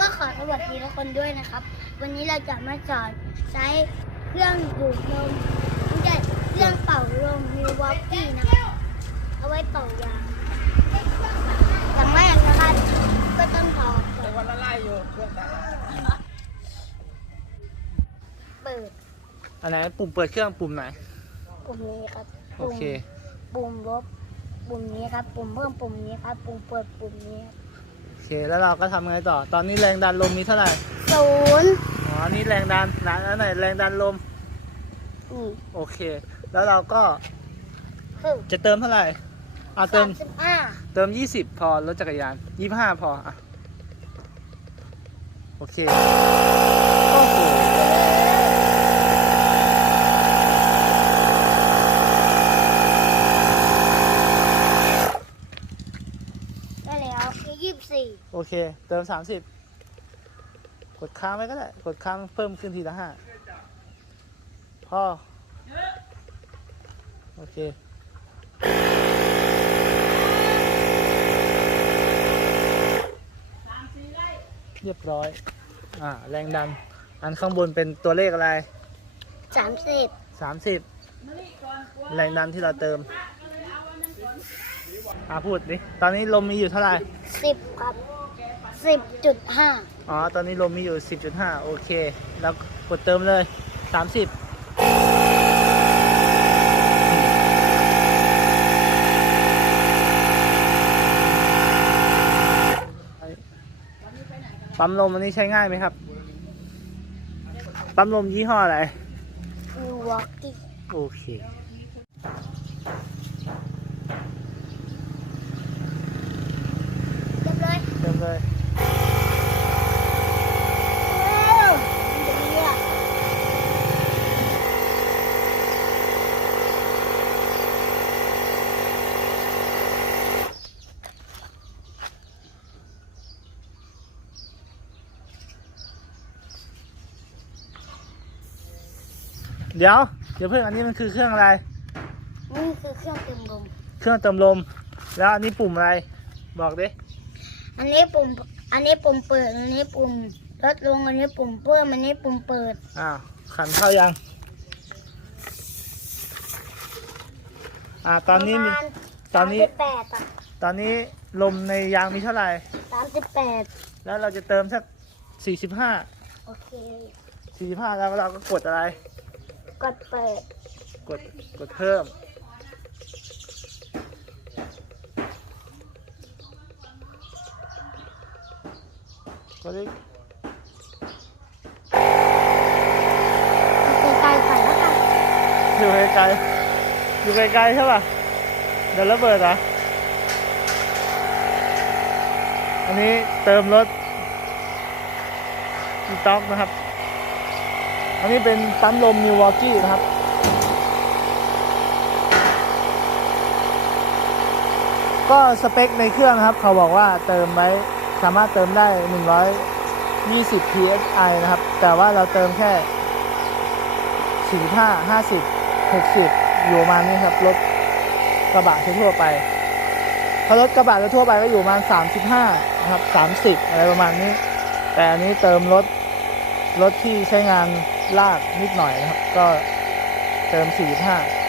ก็ขอสวัสดีทุกคนด้วยนะครับ วันนี้เราจะมาสอนใช้เครื่องดูดลมไม่ใช่เครื่องเป่าลมมิววอกกี้นะครับเอาไว้เป่ายางอย่างแรกนะครับก็ต้องถอดก่อนวันละไล่อยู่เครื่องตัดเปิดอันไหนปุ่มเปิดเครื่องปุ่มไหนปุ่มนี้ครับโอปุ่มเคปุ่มลบปุ่มนี้ครับ ปุ่มเพิ่มปุ่มนี้ครับ ปุ่มเปิดปุ่มนี้ครับโอ เคแล้วเราก็ทำไงต่อ ตอนนี้แรงดันลมมีเท่าไหร่ ศูนย์อ๋อ นี่แรงดันนะอันไหนแรงดันลมนี่โอเค แล้วเราก็คือจะเติมเท่าไหร่อ่าเติสามมสิบห้าเติม 20 พอรถจักรยาน 25 พออะ โอเค โอ้โห ได้แล้วยี่สิบสี่ โอเค เติม30กดค้างไว้ก็ได้ กดค้างเพิ่มขึ้นทีละห้าพอโอเคเรียบร้อย อ่า แรงดัน อันข้างบนเป็นตัวเลขอะไรสามสิบ30แรงดันที่เราเติม อ่าพูดดิ ตอนนี้ลมมีอยู่เท่าไหร่ สิบครับสิบจุดห้าอ๋อ ตอนนี้ลมมีอยู่ 10.5 โอเค แล้วกดเติมเลย 30ปั๊มลมอันนี้ใช้ง่ายไหมครับ ปั๊มลมยี่ห้ออะไรมิววอกกี้โอเค เรียบร้อย เติมเลยเร็วเรียบเดี๋ยวเดี๋ยวเพิ่งอันนี้มันคือเครื่องอะไร นี่คือเครื่องเติมลม เครื่องเติมลม แล้วอันนี้ปุ่มอะไร บอกดิ อันนี้ปุ่ม อันนี้ปุ่มเปิด อันนี้ปุ่มลดลง อันนี้ปุ่มเพิ่ม อันนี้ปุ่มเปิด อ้าวขันเข้ายัง อ่าตอนนี้มีประมาณ ตอนนี้ สามสิบแปดอะตอนนี้ลมในยางมีเท่าไหร่ สามสิบแปดแล้วเราจะเติมสักสี่สิบห้าโอเค สี่สิบห้าแล้วเราก็กดอะไร กดเปิด กดกดเพิ่ม ก็ได้โอเคไกลก่อนแล้วกันอยู่ไกลๆอยู่ไกลๆใช่ป่ะ เดี๋ยวระเบิดเหรอะ อันนี้เติมรถอีต็อกนะครับ อันนี้เป็นปั๊มลมมิววอกี้นะครับก็สเปคในเครื่องนะครับ เขาบอกว่าเติมไว้ สามารถเติมได้ 120 psi นะครับ แต่ว่าเราเติมแค่45 50 60 อยู่ประมาณนี้ครับรถกระบะทั่วไปถ้ารถกระบะทั่วไปก็อยู่ประมาณ 35นะครับ30 อะไรประมาณนี้ แต่อันนี้เติมรถรถที่ใช้งานลากนิดหน่อยนะครับ ก็เติม 45